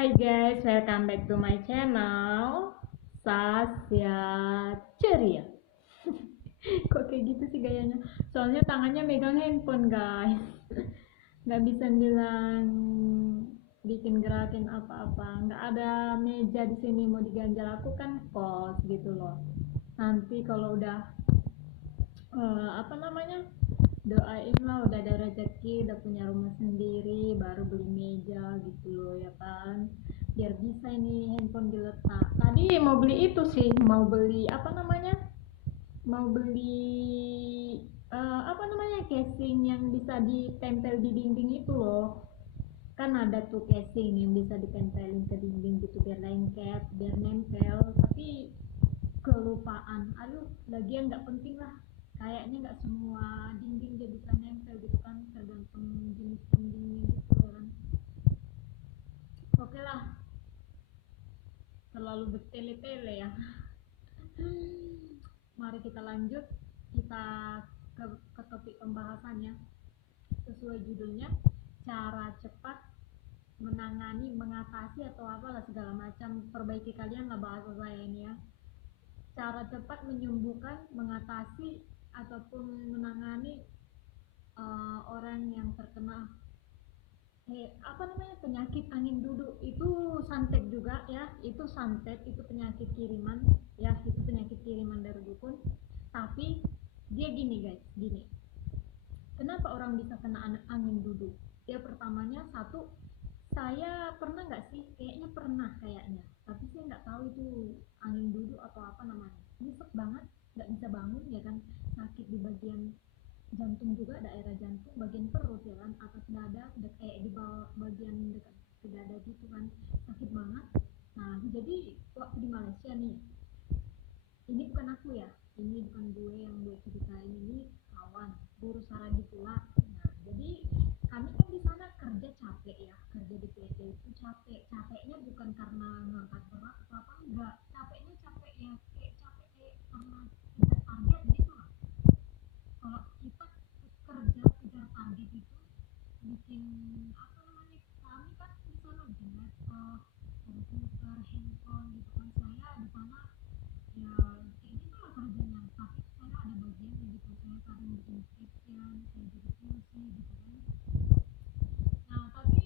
Hai guys, welcome back to my channel Sasya Ceria. Kok kayak gitu sih gayanya? Soalnya tangannya megang handphone guys. Nggak bisa bilang bikin gerakin apa-apa. Nggak ada meja di sini mau diganjal, aku kan kos gitu loh. Nanti kalau udah apa namanya, doain lah udah ada rezeki, udah punya rumah sendiri, baru beli meja gitu loh ya kan, biar bisa ini handphone diletak. Tadi mau beli itu sih, mau beli apa namanya, mau beli apa namanya, casing yang bisa ditempel di dinding itu loh. Kan ada tuh casing yang bisa ditempelin ke dinding gitu biar lengket, biar nempel, tapi kelupaan. Aduh, lagian nggak penting lah, kayaknya nggak semua dinding dia bisa nempel gitu kan, tergantung jenis dindingnya gitu ya kan. Oke lah, terlalu bertele-tele ya. Mari kita lanjut, kita ke topik pembahasannya. Sesuai judulnya, cara cepat menangani, mengatasi atau apalah segala macam, perbaiki kalian lah bahasa saya ini ya. Cara cepat menyembuhkan, mengatasi ataupun menangani orang yang terkena apa namanya, penyakit angin duduk. Itu santet juga ya, itu santet, itu penyakit kiriman ya, itu penyakit kiriman dari dukun. Tapi dia gini guys, gini, kenapa orang bisa kena angin duduk? Ya pertamanya, satu, saya pernah nggak sih, kayaknya pernah kayaknya, tapi saya nggak tahu itu angin duduk atau apa namanya. Nyesek banget, nggak bisa bangun ya kan, sakit di bagian jantung juga, daerah jantung, bagian perut ya kan, atas dada, kayak di bawah bagian dekat ke dada gitu kan, sakit banget. Nah jadi waktu di Malaysia nih, ini bukan aku ya, ini bukan gue yang gue ceritain, ini kawan guru Saragi pula. Nah jadi kami kan di sana kerja capek ya, kerja di PT itu capek. Capeknya bukan karena ngangkat berat atau apa, enggak, capeknya capek ya, kayak capek kayak karena kejar target gitu lah. Kalau kita kerja kejar target itu bikin apa namanya, kami kan di sana bikin laptop, komputer, handphone gitu kan. Saya di sana ya kayak gitu lah kerjanya, tapi saya ada bagiannya gitu, saya kadang bikin skripsian, saya jadi QC gitu kan. Nah tapi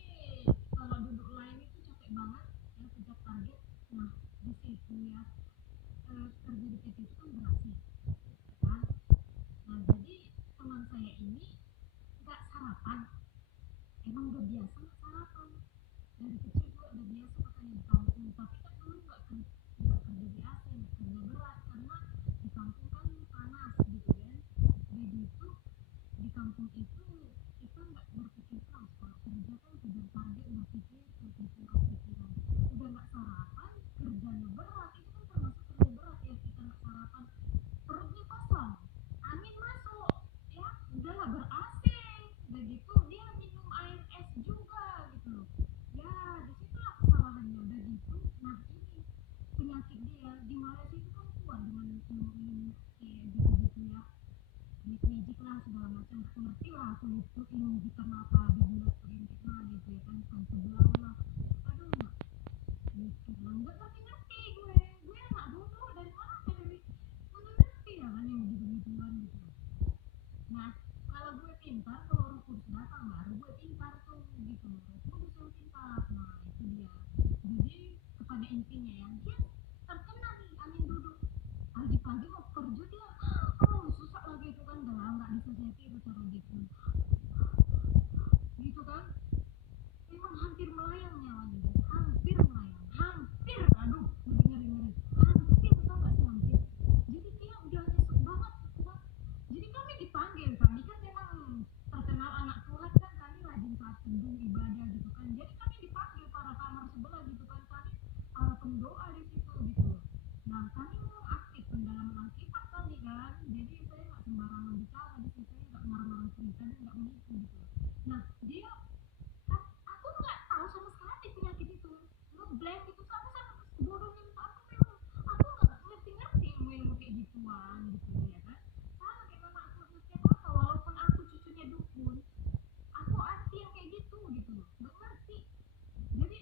kalau duduk lain itu capek banget ya, kejar target. Nah di situ ya, kerja di PT itu kan berhasil kan. Nah jadi teman saya ini nggak sarapan, emang udah biasa nggak sarapan, dari kecil juga udah biasa makanya di kampung. Tapi kan dulu nggak kerja di AC, nggak kerja berat, karena di kampung kan panas gitu kan. Jadi itu di kampung itu kita nggak berpikir keras, kalau kerja kan kejar target, berpikir berpikir pikiran. Udah nggak sarapan, kerjanya berat, itu kan termasuk kerja berat ya, kita nggak sarapan, perutnya kosong, angin masuk ya, udahlah ber AC, udah gitu dia minum air es juga gitu loh. Ya disitulah kesalahannya, udah gitu. Nah ini penyakit dia di Malaysia itu kan kuat dengan ilmu-ilmu kayak gitu-gitu ya, magic lah segala macam. Ngerti lah aku itu ilmu hitam apa di bulat perintik lah gitu ya kan, kan sebelah lah, aduh nggak gitu lah, nggak ngerti gue anak dulu dari mana, dari mana ngerti ya kan yang gitu-gituan gitu. Nah kalau gue pintar, kalau orang kudus datang baru gue pintar tuh gitu loh, kudus yang pintar. Nah itu dia. Jadi kepada intinya ya, dia terkena nih angin duduk, pagi-pagi mau kerja dia, oh susah lagi itu kan, udah nggak bisa saya tiru cara gitu gitu kan. Memang hampir melayang nyawanya dia, hampir melayang, hampir, aduh ngeri ngeri ngeri, hampir, tau gak sih hampir. Jadi dia udah nyesek banget gitu kan. Jadi kami dipanggil, kami kan memang terkenal anak Tuhan kan, kami rajin saat teduh ibadah gitu kan. Jadi kami dipanggil para kamar sebelah gitu kan, kami para pendoa di situ gitu. Nah kami mau aktif pendalaman Alkitab kali kan, jadi saya nggak sembarangan bicara di situ, saya nggak ngarang-ngarang cerita dan nggak menipu gitu. Nah dia kan, aku nggak tahu sama sekali penyakit itu, ngeblank gitu, sama sama bodohnya itu aku, memang aku nggak ngerti-ngerti ilmu-ilmu kayak gituan gitu ya kan. Sama kayak mama aku ngerti apa, walaupun aku cucunya dukun, aku anti yang kayak gitu gitu loh, nggak ngerti. Jadi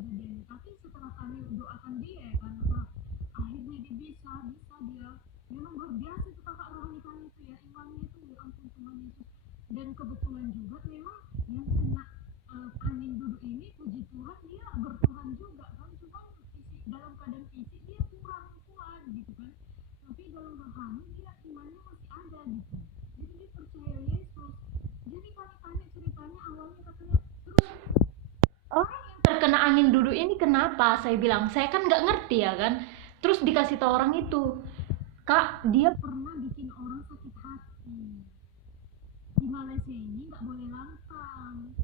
kejadiannya. Tapi setelah kami doakan dia ya kan, akhirnya dia bisa dia memang luar biasa itu kakak rohani kami itu ya, imannya itu ya ampun Tuhan Yesus. Dan kebetulan juga memang yang kena angin duduk ini, puji Tuhan dia bertuhan juga kan, cuman dalam keadaan fisik dia kurang kuat gitu kan, tapi dalam rohani dia imannya masih ada gitu. Jadi dia percaya Yesus. Jadi kami tanya ceritanya awalnya katanya, terus orang yang terkena angin duduk ini kenapa? Saya bilang, saya kan nggak ngerti ya kan. Terus dikasih tahu orang itu, Kak, dia pernah bikin orang sakit hati. Di Malaysia ini nggak boleh lantang.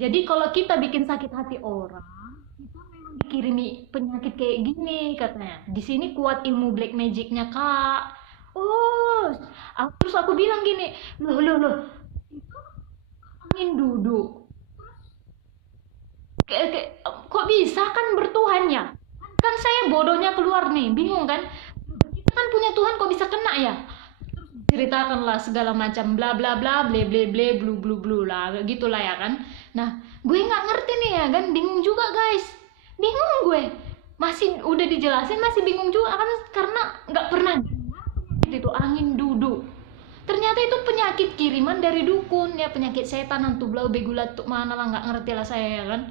Jadi kalau kita bikin sakit hati orang, kita memang dikirimi penyakit kayak gini katanya. Di sini kuat ilmu black magicnya kak. Oh, terus aku bilang gini, loh, itu angin duduk. Kok bisa kan bertuhan ya? Kan saya bodohnya keluar nih, bingung kan? Kita kan punya Tuhan, kok bisa kena ya? Ceritakanlah segala macam bla bla bla ble ble ble blu blu blu lah gitulah ya kan. Nah gue nggak ngerti nih ya kan, bingung juga guys, bingung gue, masih udah dijelasin masih bingung juga kan, karena nggak pernah itu angin duduk. Ternyata itu penyakit kiriman dari dukun ya, penyakit setan, hantu blau begulat tuh mana lah, nggak ngerti lah saya ya kan.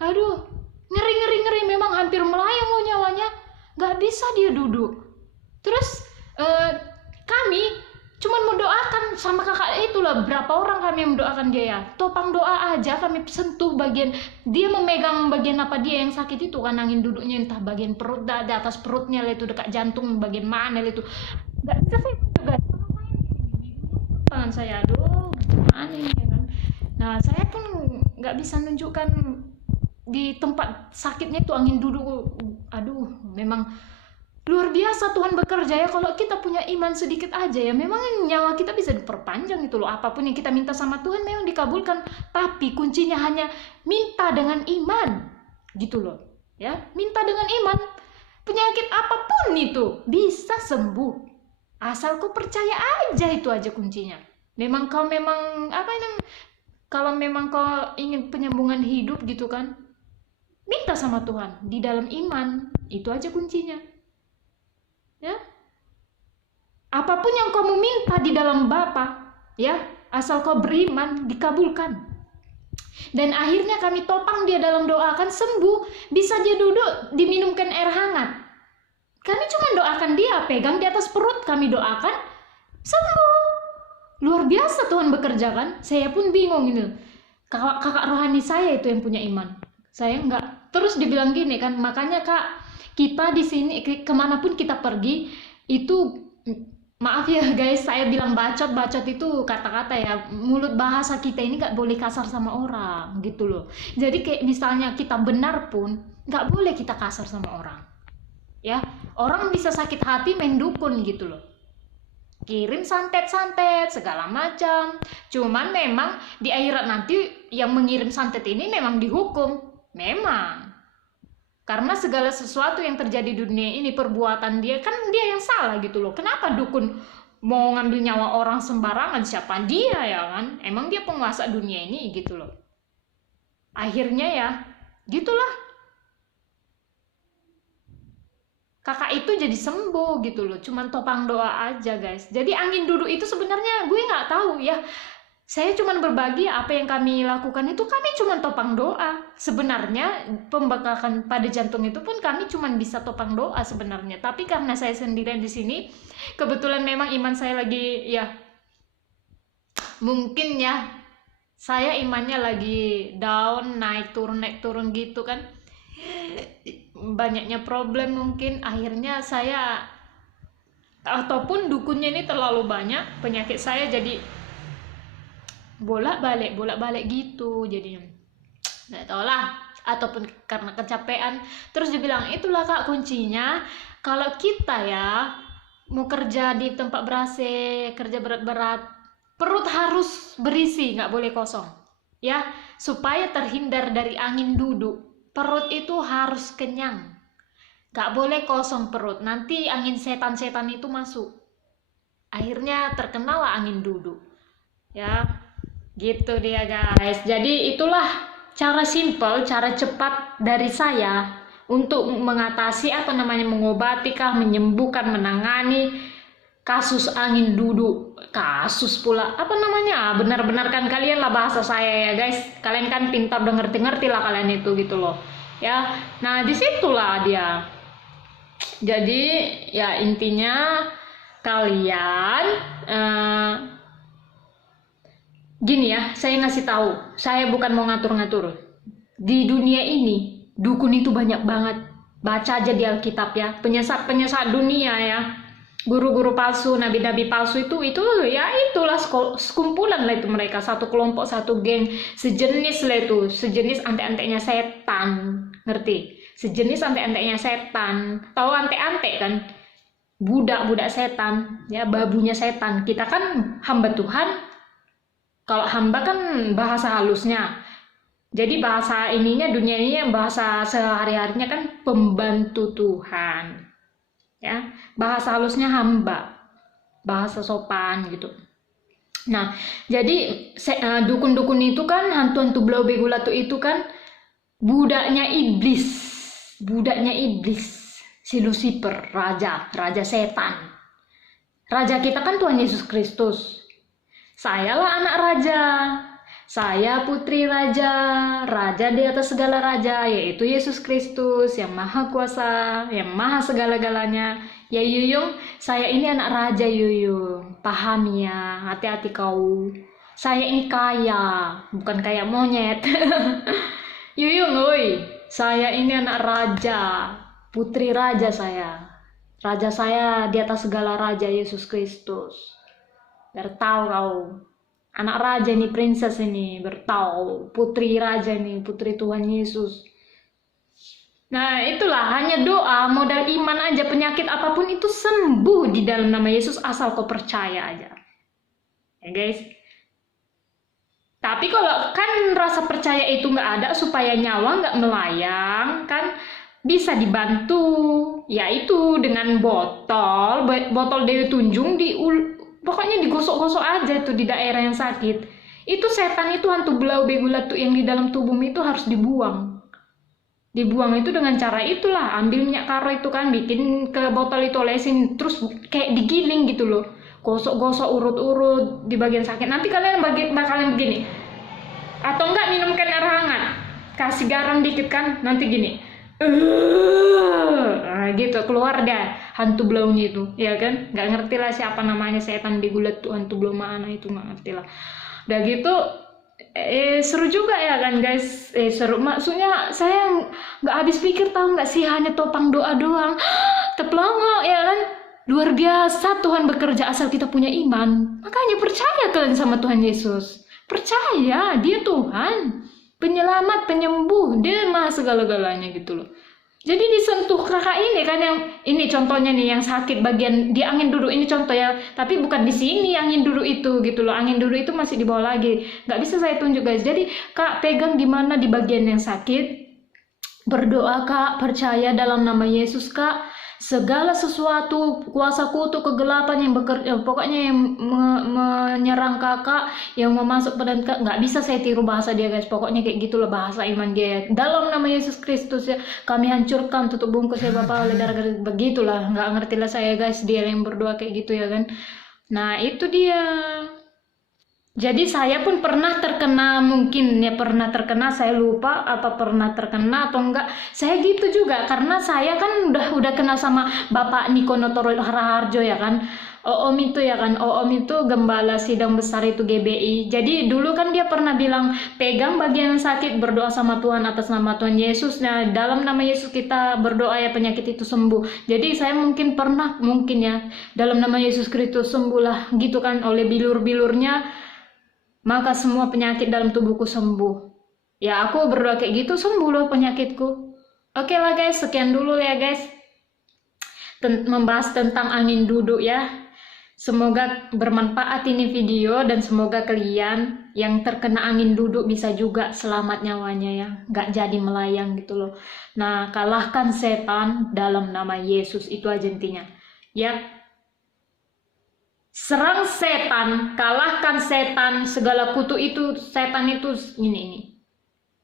Aduh, ngeri memang, hampir melayang loh nyawanya, nggak bisa dia duduk. Terus kami cuman mendoakan sama kakak itulah, berapa orang kami mendoakan dia ya, topang doa aja kami sentuh bagian dia, memegang bagian apa dia yang sakit itu kan, angin duduknya entah bagian perut, di atas perutnya lah itu, dekat jantung bagian mana lah itu, nggak bisa saya juga tangan saya, aduh gimana ini ya kan. Nah saya pun nggak bisa nunjukkan di tempat sakitnya itu angin duduk. Aduh memang luar biasa Tuhan bekerja ya, kalau kita punya iman sedikit aja ya, memang nyawa kita bisa diperpanjang itu loh. Apapun yang kita minta sama Tuhan memang dikabulkan, tapi kuncinya hanya minta dengan iman gitu loh ya, minta dengan iman. Penyakit apapun itu bisa sembuh, asal kau percaya aja, itu aja kuncinya. Memang kau memang apa ini, kalau memang kau ingin penyambungan hidup gitu kan, minta sama Tuhan di dalam iman, itu aja kuncinya ya. Apapun yang kamu minta di dalam Bapa ya, asal kau beriman, dikabulkan. Dan akhirnya kami topang dia dalam doa, kan sembuh, bisa dia duduk, diminumkan air hangat. Kami cuma doakan dia, pegang di atas perut, kami doakan, sembuh. Luar biasa Tuhan bekerja kan. Saya pun bingung ini, kakak rohani saya itu yang punya iman, saya enggak. Terus dibilang gini kan, makanya kak, kita di sini kemanapun kita pergi itu, maaf ya guys, saya bilang bacot itu kata-kata ya, mulut bahasa kita ini nggak boleh kasar sama orang gitu loh. Jadi kayak misalnya kita benar pun nggak boleh kita kasar sama orang ya. Orang bisa sakit hati main dukun gitu loh, kirim santet segala macam. Cuman memang di akhirat nanti yang mengirim santet ini memang dihukum, memang, karena segala sesuatu yang terjadi di dunia ini perbuatan dia, kan dia yang salah gitu loh. Kenapa dukun mau ngambil nyawa orang sembarangan, siapa dia ya kan, emang dia penguasa dunia ini gitu loh. Akhirnya ya gitulah, kakak itu jadi sembuh gitu loh, cuman topang doa aja guys. Jadi angin duduk itu sebenarnya gue nggak tahu ya, saya cuman berbagi apa yang kami lakukan itu, kami cuman topang doa. Sebenarnya pembekakan pada jantung itu pun kami cuman bisa topang doa sebenarnya. Tapi karena saya sendirian di sini, kebetulan memang iman saya lagi ya, mungkin ya, saya imannya lagi down, naik turun gitu kan. Banyaknya problem mungkin, akhirnya saya, ataupun dukunnya ini terlalu banyak, penyakit saya jadi bolak-balik gitu jadinya, nggak tau lah, ataupun karena kecapean. Terus dibilang itulah kak kuncinya, kalau kita ya mau kerja di tempat ber-AC, kerja berat-berat, perut harus berisi, nggak boleh kosong ya, supaya terhindar dari angin duduk. Perut itu harus kenyang, nggak boleh kosong perut, nanti angin setan itu masuk, akhirnya terkenalah angin duduk ya. Gitu dia guys. Jadi itulah cara simple, cara cepat dari saya untuk mengatasi mengobati kah, menyembuhkan, menangani kasus angin duduk, kasus pula benar-benar kan kalian lah bahasa saya ya guys, kalian kan pintar udah ngerti-ngerti lah kalian itu gitu loh ya. Nah disitulah dia. Jadi ya intinya kalian gini ya, saya ngasih tahu, saya bukan mau ngatur-ngatur. Di dunia ini, dukun itu banyak banget. Baca aja di Alkitab ya, penyesat-penyesat dunia ya. Guru-guru palsu, nabi-nabi palsu itu ya itulah sekumpulan lah itu mereka, satu kelompok, satu geng, sejenis lah itu, sejenis antek-anteknya setan, ngerti? Sejenis antek-anteknya setan. Tahu antek-antek kan? Budak-budak setan, ya babunya setan. Kita kan hamba Tuhan. Kalau hamba kan bahasa halusnya. Jadi bahasa ininya dunia ini bahasa sehari-harinya kan pembantu Tuhan. Ya, bahasa halusnya hamba. Bahasa sopan gitu. Nah, jadi dukun-dukun itu kan hantu-hantu belau begulatu itu kan budaknya iblis. Budaknya iblis. Si Lucifer, raja setan. Raja kita kan Tuhan Yesus Kristus. Sayalah anak raja, saya putri raja, raja di atas segala raja, yaitu Yesus Kristus yang maha kuasa, yang maha segala-galanya. Ya Yuyung, saya ini anak raja Yuyung, pahami ya, hati-hati kau. Saya ini kaya, bukan kayak monyet. Yuyung, oi, saya ini anak raja, putri raja saya. Raja saya di atas segala raja, Yesus Kristus. Bertahu kau, anak raja ini, princess ini, bertahu, putri raja ini, putri Tuhan Yesus. Nah itulah, hanya doa, modal iman aja, penyakit apapun itu sembuh di dalam nama Yesus asal kau percaya aja. Ya guys. Tapi kalau kan rasa percaya itu nggak ada supaya nyawa nggak melayang, kan bisa dibantu, yaitu dengan botol Dewi Tunjung pokoknya digosok-gosok aja itu di daerah yang sakit. Itu setan itu hantu belau begulat tuh yang di dalam tubuhmu itu harus dibuang. Dibuang itu dengan cara itulah, ambil minyak karo itu kan, bikin ke botol itu, olesin, terus kayak digiling gitu loh. Gosok-gosok urut-urut di bagian sakit. Nanti kalian bakalan begini. Atau enggak minumkan air hangat. Kasih garam dikit kan, nanti gini. Nah, gitu keluar dah hantu belaunya itu, ya kan? Nggak ngerti lah siapa namanya, setan digulat tuh, hantu belau mana itu nggak ngerti lah. Udah gitu seru juga ya kan guys, seru, maksudnya saya nggak habis pikir, tahu nggak sih, hanya topang doa doang teplongo ya kan. Luar biasa Tuhan bekerja asal kita punya iman. Makanya percaya kalian sama Tuhan Yesus, percaya dia Tuhan penyelamat, penyembuh, dia mah segala-galanya gitu loh. Jadi disentuh kakak ini kan, yang ini contohnya nih, yang sakit bagian di angin duduk ini contoh ya, tapi bukan di sini angin duduk itu gitu loh, angin duduk itu masih di bawah lagi, nggak bisa saya tunjuk guys. Jadi kak pegang di mana di bagian yang sakit, berdoa kak, percaya dalam nama Yesus kak, segala sesuatu kuasa kutu kegelapan yang bekerja, pokoknya yang menyerang kakak, yang mau masuk badan kakak, nggak bisa saya tiru bahasa dia guys, pokoknya kayak gitulah bahasa iman dia. Dalam nama Yesus Kristus ya, kami hancurkan tutup bungkus ya Bapak oleh darah, begitulah, nggak ngerti lah saya guys, dia yang berdoa kayak gitu ya kan. Nah itu dia. Jadi saya pun pernah terkena, mungkin ya pernah terkena, saya lupa apa pernah terkena atau enggak. Saya gitu juga karena saya kan udah kenal sama Bapak Nikono Toro Raharjo ya kan. Om itu ya kan, Om itu gembala sidang besar itu GBI. Jadi dulu kan dia pernah bilang, pegang bagian sakit, berdoa sama Tuhan atas nama Tuhan Yesus. Nah dalam nama Yesus kita berdoa ya penyakit itu sembuh. Jadi saya mungkin ya dalam nama Yesus Kristus sembuhlah gitu kan, oleh bilur-bilurnya maka semua penyakit dalam tubuhku sembuh. Ya aku berdoa kayak gitu, sembuh loh penyakitku. Oke lah guys, sekian dulu ya guys, membahas tentang angin duduk ya. Semoga bermanfaat ini video, dan semoga kalian yang terkena angin duduk bisa juga selamat nyawanya ya, nggak jadi melayang gitu loh. Nah kalahkan setan dalam nama Yesus, itu aja intinya ya. Serang setan, kalahkan setan, segala kutu itu, setan itu ini.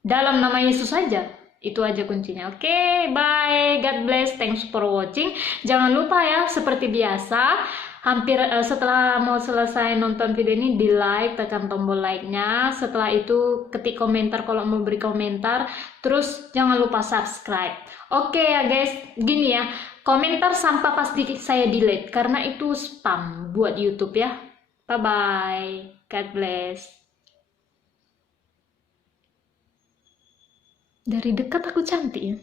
dalam nama Yesus saja. Itu aja kuncinya. Oke, bye. God bless. Thanks for watching. Jangan lupa ya, seperti biasa, hampir setelah mau selesai nonton video ini, di like, tekan tombol like-nya. Setelah itu ketik komentar kalau mau beri komentar. Terus jangan lupa subscribe. Oke ya guys, gini ya. Komentar sampah pasti saya delete karena itu spam buat YouTube ya. Bye bye. God bless. Dari dekat aku cantik ya.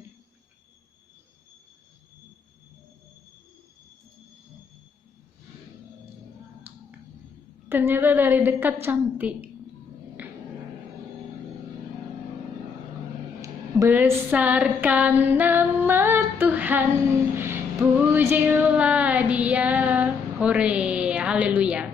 Ternyata dari dekat cantik. Besarkan nama Tuhan, pujilah Dia. Hore, haleluya.